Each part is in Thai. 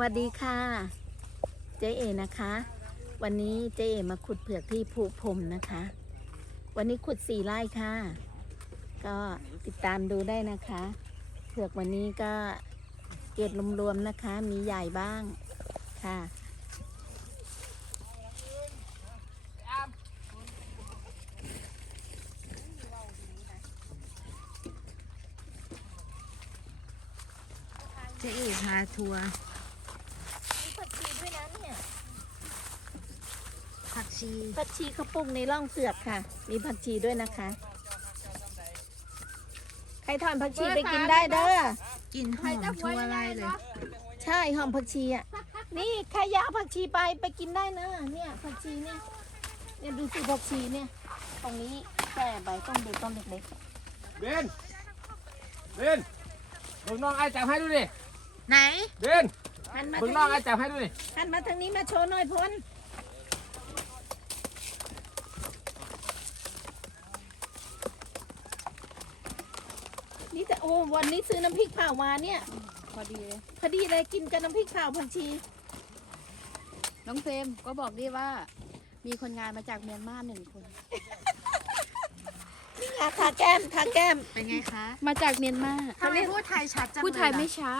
วัสดีค่ะ เจ๊เอนะคะ วันนี้เจ๊เอมาขุดเผือกที่ภูพรมนะคะ วันนี้ขุดสี่ไร่ค่ะ ก็ติดตามดูได้นะคะ เผือกวันนี้ก็เกรดรวมๆนะคะ มีใหญ่บ้างค่ะเจ๊เอพาทัวร์ มีผักชีด้วยนะเนี่ย ผัก ชีผักชีเขาปลูกในร่องเผือกค่ะ มีผักชีด้วยนะคะ ใครถอนผักชีไปกินได้เด้อกลิ่นหอมทั่วไร่เลย ใช่หอมผักชีอะ นี่ใครอยากเอาผักชีไปไปกินได้นะเนี่ยผักชีเนี่ย เนี่ยดูสิผักชีเนี่ย ตรงนี้แก่ใบต้นเด็กต้นเล็กเบนเบนมึงน้องไอ้จับให้ดูดิ ไหน เบนๆหันมามึทางงน้องไอ้นี้จับให้ดูดิหันมาทางนี้มาโชว์หน่อยพ้นนี่แต่ โอ้วันนี้ซื้อน้ำพริกเผามาเนี่ย พอดีเลย พอดีเลยกินกับน้ำพริกเผาผักชี น้องเฟรมก็บอกดิว่า มีคนงานมาจากเมียนมาหนึ่งคน นี่ไงทาแก้มทาแก้ม เป็นไงคะมาจากเมียนมาทำไมพูดไทยชัดจังพูดไทยเลไม่ล่ะช้า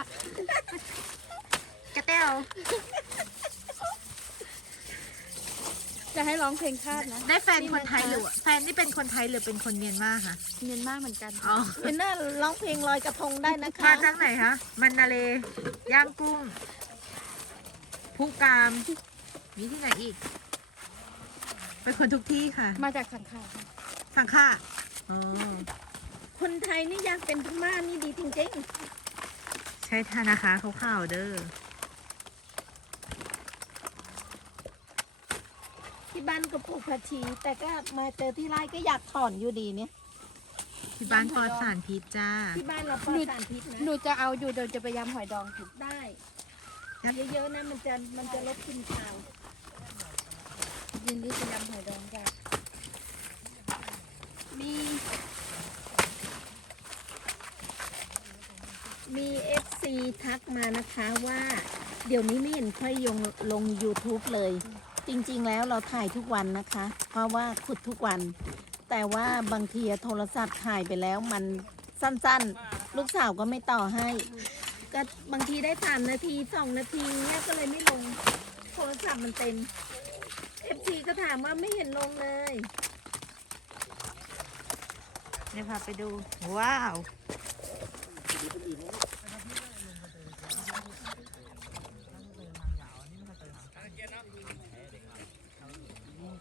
กระเต้ว จะให้ร้องเพลงชาตินะได้แฟนคนไทยหรือแฟนนี่เป็นคนไทยหรือเป็นคนเมียนมาคะเมียนมาเหมือนกันอ๋อเป็นหน้าร้องเพลงลอยกระทงได้นะคะมาจากไหนคะมันนาเลย่างกุ้งผู้กามมีที่ไหนอีก เป็นคนทุกที่ค่ะ มาจากสังขารสังข่าอ๋อคนไทยนี่อยากเป็นพม่านี่ดีจริงใช่ท่านะคะเขาข่าวๆเด้อ ที่บ้านก็ปลูกผักชี แต่ก็มาเจอที่ไร่ก็อยากถอนอยู่ดีเนี่ย ที่บ้านปลอดสารพิษจ้า ที่บ้านเราปลอดสารพิษนะหนูจะเอาอยู่เดี๋ยวจะไปยำหอยดองกินได้ครับเยอะๆนะมันจะมันจะลดกลิ่นคาวยินดีจะยำหอยดองจ้ะมี มีเอฟซีทักมานะคะว่า เดี๋ยวนี้ไม่เห็นค่อยยงลง YouTube เลย จริงๆแล้วเราถ่ายทุกวันนะคะ เพราะว่าขุดทุกวัน แต่ว่าบางทีโทรศัพท์ถ่ายไปแล้วมันสั้นๆ ลูกสาวก็ไม่ต่อให้ ก็บางทีได้สามนาทีสองนาทีเนี่ยก็เลยไม่ลงโทรศัพท์มันเต็มเอฟซีก็ถามว่าไม่เห็นลงเลยเดี๋ยวพาไปดู ว้าว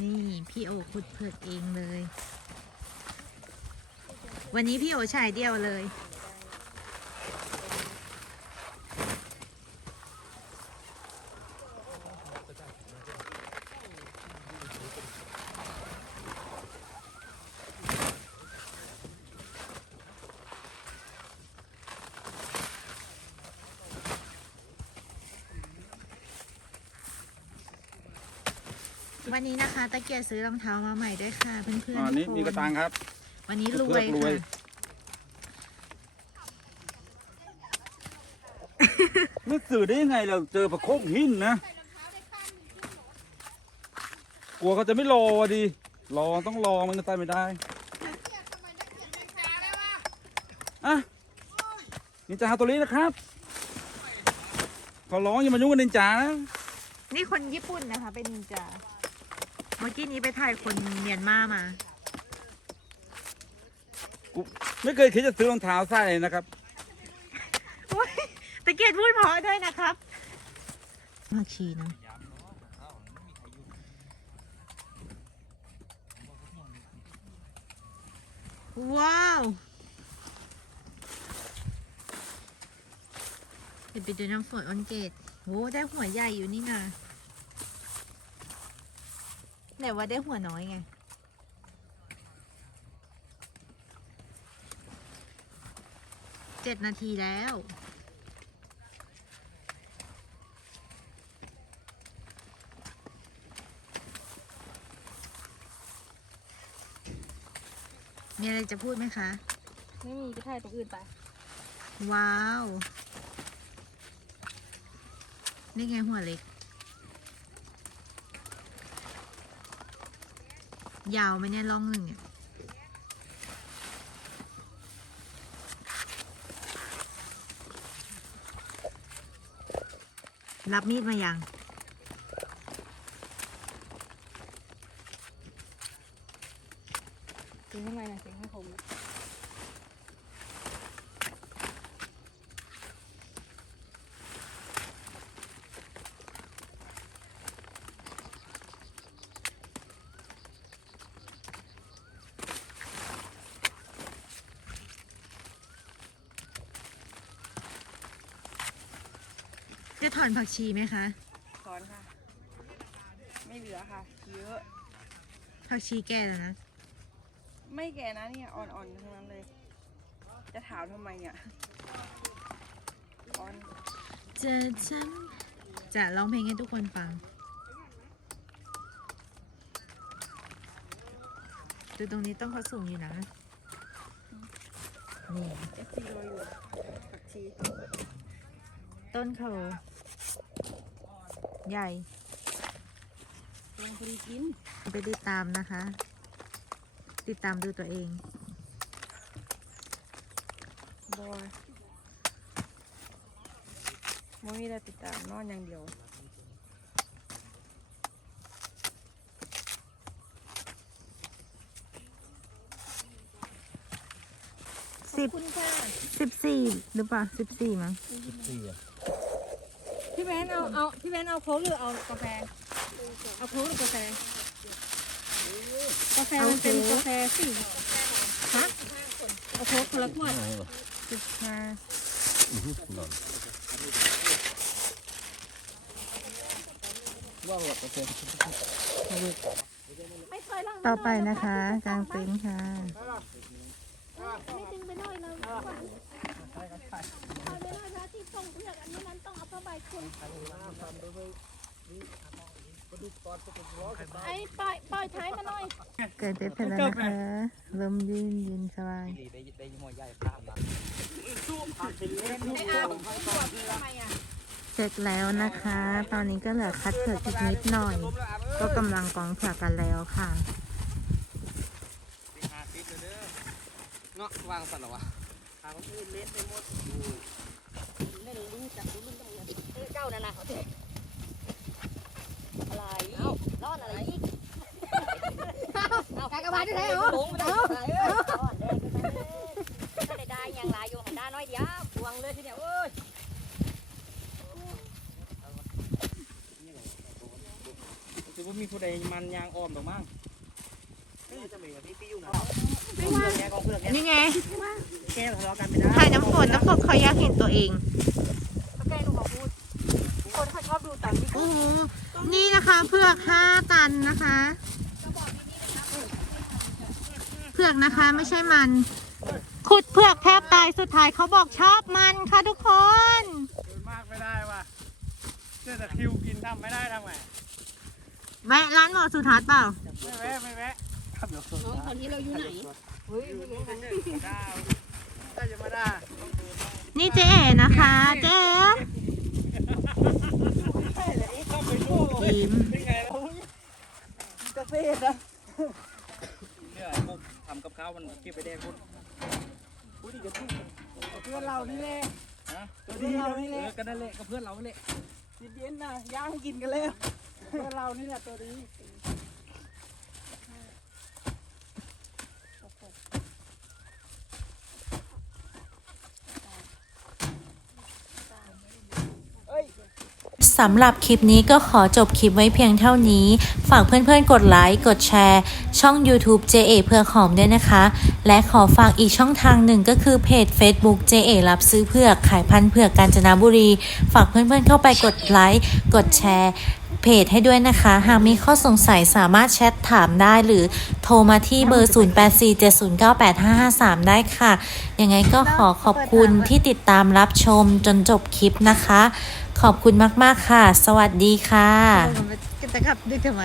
นี่พี่โอขุดเผือกเองเลย วันนี้พี่โอชายเดียวเลย วันนี้นะคะตะเกียบซื้อรองเท้ามาใหม่ด้วยค่ะเพื่อนอ่าๆนี่ทุกมีกระตังครับ วันนี้รเพื่วอยนรวย ค่ะนึกสื่อได้ยังไงเราเจอประโคกหินนะ กลัวเขาจะไม่รอวะดิรอต้องรอมันก็ตายไม่ได้อะนินจาตัวนี้นะครับเขาร้องอย่ามายุ่งกับนินจานะนี่คนญี่ปุ่นนะคะ เป็นนินจา เมื่อกี้นี้ไปถ่ายคนเมียนมามา กูไม่เคยคิดจะซื้อรองเท้าใส่เลยนะครับโอ๊ยตะเกียบพูดเพอด้วยนะครับ มาชีนะ ว้าวเดี๋ยวไปดูน้ำฝนออนเกตโหได้หัวใหญ่อยู่นี่นะไห นว่าได้หัวน้อยไง เจ็ดนาทีแล้ว มีอะไรจะพูดไหมคะ ไม่มีก็ถ่ายตรงอื่นไป ว้าว นี่ไงหัวเล็ก ยาวไหมเนี่ยล่องหนึ่งเนี่ยรับมีดมายังถึงทำไมนนะถึงให้ผม จะถอนผักชีไหมคะ ถอนค่ะ ไม่เหลือค่ะ เยอะ ผักชีแก่แล้วนะ ไม่แก่นะเนี่ยอ่อนๆทั้งนั้นเลย จะถามทำไมอะอ่อนจะจำจะร้องเพลงให้ทุกคนฟังดูตรงนี้ต้องเขาสูงอยู่นะ นี่เอฟซีโรยอยู่ผักชีต้นเขา ใหญ่ลงพอดีกินไปติดตามนะคะ ติดตามดูตัวเองบอยมันมีแต่ติดตามนอนอย่างเดียวสิบสิบสี่หรือเปล่าสิบสี่มั้ง พี่แวนเอาเอาพี่แวนเอาโค้กหรือเอากาแฟ เอาโค้กหรือกาแฟ กาแฟมันเป็นกาแฟสี่ฮะเอาโค้กคนละขวดสิบห้าไม่เคยลังต่อไปนะคะ กลางเต็นท์ค่ะไม่ดึงไปหน่อยเรา เอาไปหน่อยนะที่ส่งเลือกอันนี้มันต้องเอาผ้าใบคลุมไอ้ปล่อยปล่อยท้ายมาหน่อยเกิดเป็นพลแล้วนะคะลมยืนยืนสบายได้ได้หัวใหญ่ข้ามมาไอ้อาผมขวดทำไมอะเสร็จแล้วนะคะ ตอนนี้ก็เหลือคัดเผือกอีกนิดหน่อย ก็กำลังกองเผือกกันแล้วค่ะเนาะวางสั่นหรอวะามคนอื่นเล่นไปหมดไม่รู้จักรู้มึงต้องเจ้านั่นนะอะไรร้อนอะไรอีกเอากากบาทได้ไหมเอเอาได้ได้ยังลายอยู่หันหน้าน้อยเดียวพวงเลยทีเดียวเอ้ยถือว่ามีผู้ใดมันยางออมดอมั้งจะมีพี่พี่อยู่นะแกกองเพื่อนแกนี่ไง แกทะเลาะกันไม่ได้ถ่ายน้ำฝนน้ำฝนเขาอยากเห็นตัวเองแกหนูขอพูด คนเขาชอบดูตอนที่โอ้โหนี่นะคะเผือกห้าตันนะคะเผือกนะคะไม่ใช่มัน ขุดเผือกแทบตายสุดท้ายเขาบอกชอบมันค่ะทุกคนมากไม่ได้ว่ะเจอแต่คิวกินทำไม่ได้ทำไงแวะร้านหมอสุทัศน์เปล่า ไม่แวะไม่แวะครับเดี๋ยวน้องคนนี้เราอยู่ไหนเฮ้ยไม่รู้ นะได้ได้จะไม่ได้นี่เจ๊เอ๋นะคะเจ๊เอ๋ยิ้มกาแฟนะเนี่ยไอ้พวกทำกับข้าวมันเก็บไปแดงคนพูดดีกับพี่เพื่อนเรานี่แหละนะตัวดีเรานี่แหเอละอก็นั่นแหละก็เพื่อนเราแหละเย็นๆนะย่างกินกันแล้วเพื่อนเรานี่แหละตัวดี สำหรับคลิปนี้ก็ขอจบคลิปไว้เพียงเท่านี้ ฝากเพื่อนๆ กดไลค์ กดแชร์ ช่อง YouTube JA เพื่อหอมด้วยนะคะ และขอฝากอีกช่องทางหนึ่งก็คือเพจ Facebook JA รับซื้อเผือกขายพันธุ์เผือกกาญจนบุรี ฝากเพื่อนๆ เข้าไปกดไลค์ กดแชร์เพจให้ด้วยนะคะ หากมีข้อสงสัยสามารถแชทถามได้หรือโทรมาที่เบอร์ 0847098553 ได้ค่ะ ยังไงก็ขอขอบคุณที่ติดตามรับชมจนจบคลิปนะคะ ขอบคุณมาก ๆ ค่ะ สวัสดีค่ะ จะขับดึกทำไม